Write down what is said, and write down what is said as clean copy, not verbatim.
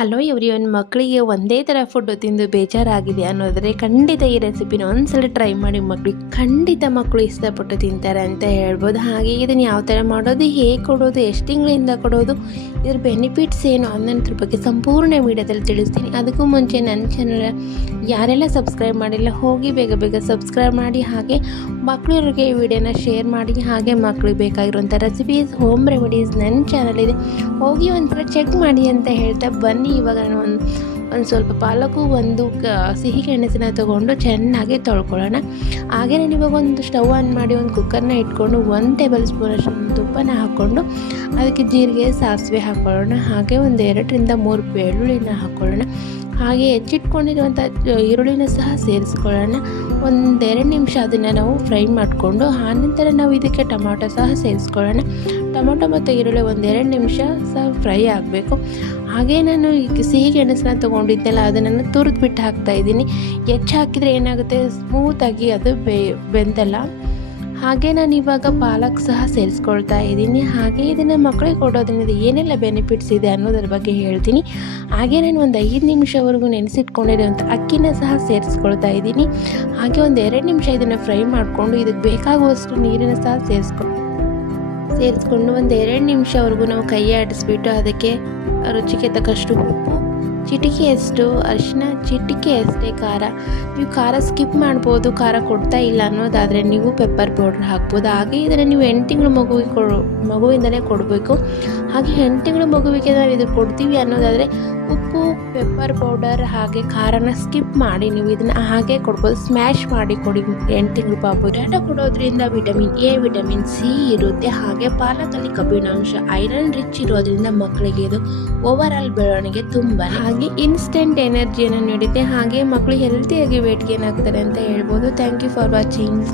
Hello everyone, ಮಕ್ಕಳಿಗೆ ಒಂದೇ ಥರ ಫುಡ್ಡು ತಿಂದು ಬೇಜಾರಾಗಿದೆ ಅನ್ನೋದ್ರೆ ಖಂಡಿತ ಈ ರೆಸಿಪಿನ ಒಂದ್ಸಲ ಟ್ರೈ ಮಾಡಿ. ಮಕ್ಕಳಿಗೆ ಖಂಡಿತ ಮಕ್ಕಳು ಇಷ್ಟಪಟ್ಟು ತಿಂತಾರೆ ಅಂತ ಹೇಳ್ಬೋದು. ಹಾಗೆ ಇದನ್ನು ಯಾವ ಥರ ಮಾಡೋದು, ಹೇಗೆ ಕೊಡೋದು, ಎಷ್ಟು ತಿಂಗಳಿಂದ ಕೊಡೋದು, ಇದ್ರ ಬೆನಿಫಿಟ್ಸ್ ಏನು ಅನ್ನೋದ್ರ ಬಗ್ಗೆ ಸಂಪೂರ್ಣ ವೀಡಿಯೋದಲ್ಲಿ ತಿಳಿಸ್ತೀನಿ. ಅದಕ್ಕೂ ಮುಂಚೆ ನನ್ನ ಚಾನಲ್ ಯಾರೆಲ್ಲ ಸಬ್ಸ್ಕ್ರೈಬ್ ಮಾಡಿಲ್ಲ ಹೋಗಿ ಬೇಗ ಬೇಗ ಸಬ್ಸ್ಕ್ರೈಬ್ ಮಾಡಿ. ಹಾಗೆ ಮಕ್ಕಳಿಗೆ ಈ ವಿಡಿಯೋನ ಶೇರ್ ಮಾಡಿ. ಹಾಗೆ ಮಕ್ಕಳಿಗೆ ಬೇಕಾಗಿರುವಂಥ ರೆಸಿಪೀಸ್, ಹೋಮ್ ರೆಮಿಡೀಸ್ ನನ್ನ ಚಾನಲ್ ಇದೆ, ಹೋಗಿ ಒಂದ್ಸಲ ಚೆಕ್ ಮಾಡಿ ಅಂತ ಹೇಳ್ತಾ ಬನ್ನಿ. ಇವಾಗ ನಾನು ಒಂದು ಸ್ವಲ್ಪ ಪಾಲಕು, ಒಂದು ಸಿಹಿ ಗೆಣಸನ್ನ ತೊಗೊಂಡು ಚೆನ್ನಾಗಿ ತೊಳ್ಕೊಳ್ಳೋಣ. ಹಾಗೆ ನಾನು ಇವಾಗ ಒಂದು ಸ್ಟವ್ ಆನ್ ಮಾಡಿ ಒಂದು ಕುಕ್ಕರ್ನ ಇಟ್ಕೊಂಡು 1 ಟೇಬಲ್ ಸ್ಪೂನ್ ಅಷ್ಟು ತುಪ್ಪನ ಹಾಕ್ಕೊಂಡು ಅದಕ್ಕೆ ಜೀರಿಗೆ, ಸಾಸಿವೆ ಹಾಕ್ಕೊಳ್ಳೋಣ. ಹಾಗೆ ಒಂದು 2ರಿಂದ 3 ಬೆಳ್ಳುಳ್ಳಿನ ಹಾಕ್ಕೊಳ್ಳೋಣ. ಹಾಗೆ ಹೆಚ್ಚಿಟ್ಕೊಂಡಿರುವಂಥ ಈರುಳ್ಳಿನ ಸಹ ಸೇರಿಸ್ಕೊಳ್ಳೋಣ. 1-2 ನಿಮಿಷ ಅದನ್ನು ನಾವು ಫ್ರೈ ಮಾಡಿಕೊಂಡು ಆನಂತರ ನಾವು ಇದಕ್ಕೆ ಟೊಮಾಟೊ ಸಹ ಸೇರಿಸ್ಕೊಳ್ಳೋಣ. ಟೊಮೊಟೊ ಮತ್ತು ಈರುಳ್ಳಿ 1-2 ನಿಮಿಷ ಸಹ ಫ್ರೈ ಆಗಬೇಕು. ಹಾಗೆ ನಾನು ಈಗ ಸಿಹಿ ಗೆಣಸನ್ನ ತೊಗೊಂಡಿದ್ದೆಲ್ಲ ಅದನ್ನು ತುರಿದ್ಬಿಟ್ಟು ಹಾಕ್ತಾಯಿದ್ದೀನಿ. ಹೆಚ್ಚು ಹಾಕಿದರೆ ಏನಾಗುತ್ತೆ, ಸ್ಮೂತಾಗಿ ಅದು ಬೆಂದಲ್ಲ. ಹಾಗೆ ನಾನು ಇವಾಗ ಪಾಲಕ್ ಸಹ ಸೇರಿಸ್ಕೊಳ್ತಾ ಇದ್ದೀನಿ. ಹಾಗೆ ಇದನ್ನು ಮಕ್ಕಳಿಗೆ ಕೊಡೋದ್ರಿಂದ ಏನೆಲ್ಲ ಬೆನಿಫಿಟ್ಸ್ ಇದೆ ಅನ್ನೋದ್ರ ಬಗ್ಗೆ ಹೇಳ್ತೀನಿ. ಹಾಗೆ ನಾನು ಒಂದು 5 ನಿಮಿಷವರೆಗೂ ನೆನೆಸಿಟ್ಕೊಂಡಿರೋಂಥ ಅಕ್ಕಿನ ಸಹ ಸೇರಿಸ್ಕೊಳ್ತಾ ಇದ್ದೀನಿ. ಹಾಗೆ ಒಂದು 2 ನಿಮಿಷ ಇದನ್ನು ಫ್ರೈ ಮಾಡಿಕೊಂಡು ಇದಕ್ಕೆ ಬೇಕಾಗುವಷ್ಟು ನೀರನ್ನು ಸಹ ಸೇರಿಸ್ಕೊಂಡು ಒಂದು 2 ನಿಮಿಷವರೆಗೂ ನಾವು ಕೈ ಆಡಿಸ್ಬಿಟ್ಟು ಅದಕ್ಕೆ ರುಚಿಗೆ ತಕ್ಕಷ್ಟು ಉಪ್ಪು, ಚಿಟಿಕೆಯಷ್ಟು ಅರಿಶಿನ, ಚಿಟಿಕೆಯಷ್ಟೇ ಖಾರ. ನೀವು ಖಾರ ಸ್ಕಿಪ್ ಮಾಡ್ಬೋದು, ಖಾರ ಕೊಡ್ತಾ ಇಲ್ಲ ಅನ್ನೋದಾದರೆ ನೀವು ಪೆಪ್ಪರ್ ಪೌಡ್ರ್ ಹಾಕ್ಬೋದು. ಹಾಗೆ ಇದನ್ನು ನೀವು 8 ತಿಂಗಳು ಮಗುವಿಂದಲೇ ಕೊಡಬೇಕು. ಹಾಗೆ 8 ತಿಂಗಳು ಮಗುವಿಗೆ ನಾವು ಇದು ಕೊಡ್ತೀವಿ ಅನ್ನೋದಾದರೆ ಉಪ್ಪು, ಪೆಪ್ಪರ್ ಪೌಡರ್ ಹಾಗೆ ಖಾರನ ಸ್ಕಿಪ್ ಮಾಡಿ ನೀವು ಇದನ್ನು ಹಾಗೆ ಕೊಡ್ಬೋದು. ಸ್ಮ್ಯಾಶ್ ಮಾಡಿ ಕೊಡಿ 8 ತಿಂಗಳು ಪಾಪು. ಡಾಟಾ ಕೊಡೋದ್ರಿಂದ ವಿಟಮಿನ್ ಎ, ವಿಟಮಿನ್ ಸಿ ಇರುತ್ತೆ. ಹಾಗೆ ಪಾಲಕಲ್ಲಿ ಕಬ್ಬಿಣಾಂಶ, ಐರನ್ ರಿಚ್ ಇರೋದ್ರಿಂದ ಮಕ್ಕಳಿಗೆ ಇದು ಓವರಾಲ್ ಬೆಳವಣಿಗೆ ತುಂಬ ಹಾಗೆ ಇನ್ಸ್ಟೆಂಟ್ ಎನರ್ಜಿಯನ್ನು ನೀಡುತ್ತೆ. ಹಾಗೆ ಮಕ್ಕಳು ಹೆಲ್ತಿಯಾಗಿ ವೇಟ್ ಗೇನ್ ಆಗ್ತಾರೆ ಅಂತ ಹೇಳ್ಬೋದು. Thank you for watching.